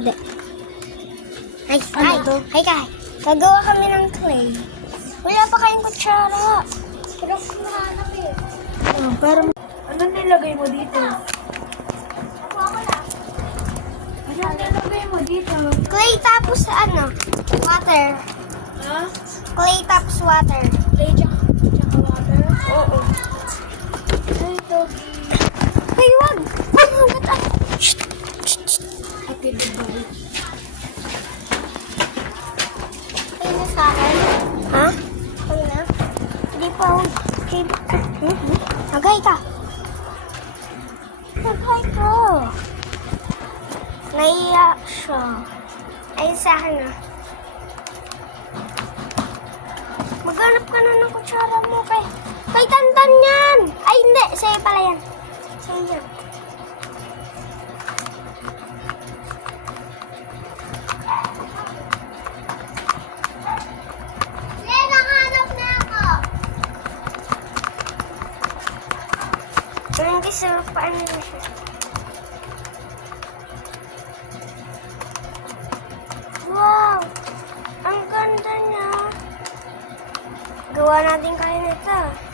hindi. Hi, guys. Gagawa kami ng clay. Wala pa kayong kutsara. Pero kumahanap eh. Pero, ano nilagay mo dito? Ako lang. Ano nilagay mo dito? Clay tapos water. Ha? Clay tapos water. Play tsaka water? Oo. Ay, doggy. Ay, wag! Ate, diba? Ay, na sa akin. Ha? Ay na? Hindi pa ako. Nagay ka. Nagay ka. Naiya siya. Ay, sa akin na. Maghanap ka na ng kutsara mo kay Tantan yan! Ay, hindi. Sa'yo pala yan. Sa'yo yan. Nakahanap na ako. Hindi sure paano na siya. Wow! Ang ganda niya. Gawa natin kayo nito.